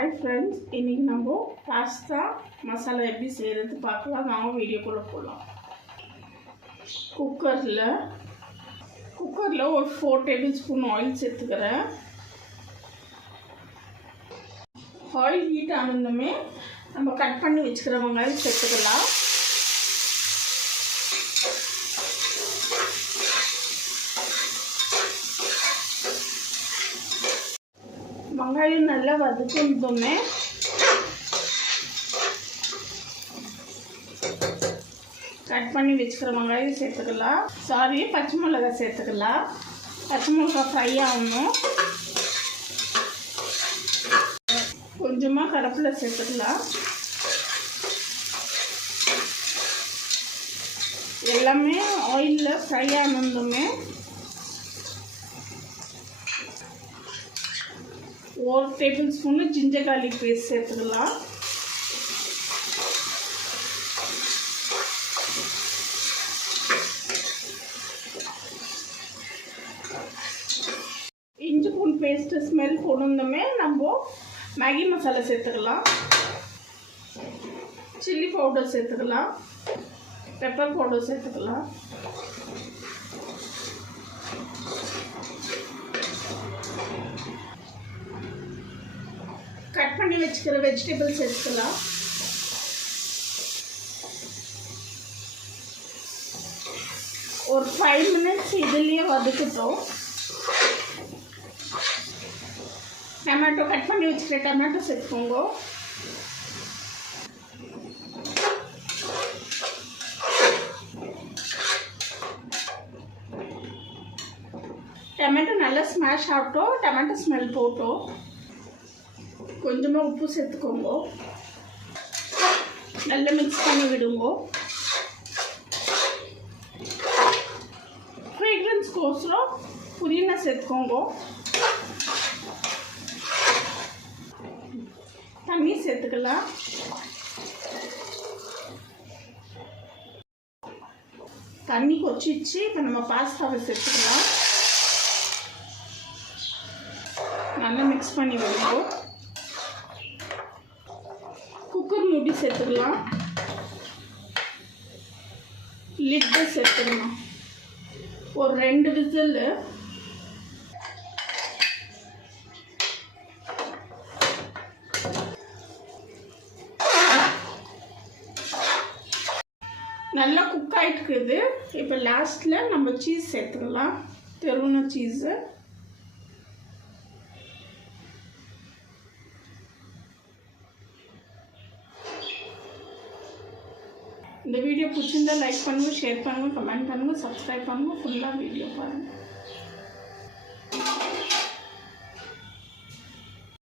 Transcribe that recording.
hi friends इनकी நம்ம pasta masala எப்படி செய்யறது பார்க்கலாம் வாங்க வீடியோக்குள்ள போலாம் குக்கர்ல ஒரு 4 டேபிள்ஸ்பூன் ஆயில் சேர்த்துக்கறேன் ஆயில் ஹீட் ஆனதுமே நம்ம கட் பண்ணி வச்சிருக்கிற வெங்காயம் சேர்த்துக்கலாம் வெங்காயம் நல்லா வதக்குனதுமே கட் பண்ணி வச்சுக்கிற வெங்காயம் சேர்த்துக்கலாம் பச்சை மிளகாய் சேர்த்துக்கலாம் பச்சை மிளகாய் ஃப்ரை ஆகணும் கொஞ்சமாக கருவேப்பிலை சேர்த்துக்கலாம் எல்லாமே ஆயிலில் ஃப்ரை ஆனதுமே 1 டேபிள்ஸ்பூன் ஜிஞ்சர் garlic பேஸ்ட் சேர்த்துக்கலாம் இஞ்சி பூண்டு பேஸ்ட் ஸ்மெல் போனதுமே நம்ம மேகி மசாலா சேர்த்துக்கலாம் சில்லி பவுடர் சேர்த்துக்கலாம் பெப்பர் பவுடர் சேர்த்துக்கலாம் कट பண்ணி வச்சிருக்கிற வெஜிடபிள்ஸ் சேர்த்துக்கலாம் ஒரு 5 மினிட்ஸ் இதுலயே வதக்கட்டும் டொமேட்டோ கட் பண்ணி வச்சிருக்கிற டொமேட்டோ சேர்த்துக்கோங்க டொமேட்டோ நல்லா ஸ்மாஷ் ஆகட்டும் டொமேட்டோ ஸ்மெல் போட்டும் கொஞ்சமாக உப்பு சேர்த்துக்கோங்க நல்லா மிக்ஸ் பண்ணி விடுங்க ஃப்ரேக்ரன்ஸ்க்கோசரம் புதினா சேர்த்துக்கோங்க தண்ணி சேர்த்துக்கலாம் தண்ணி கொதிச்சு இப்போ நம்ம பாஸ்தாவை சேர்த்துக்கலாம் நல்லா மிக்ஸ் பண்ணி விடுங்க कुकर मूडी சேர்த்துக்கலாம் லிட் சேர்த்துக்கலாம் ஒரு 2 விசில் நல்லா குக் ஆயிட்டு இப்போ லாஸ்ட்ல நம்ம சீஸ் சேர்த்துக்கலாம் தெருவுன சீஸ் இந்த வீடியோ பிடிச்சிருந்தா லைக் பண்ணுங்க ஷேர் பண்ணுங்க கமெண்ட் பண்ணுங்க சப்ஸ்கிரைப் பண்ணுங்க ஃபுல்லா வீடியோ பாருங்க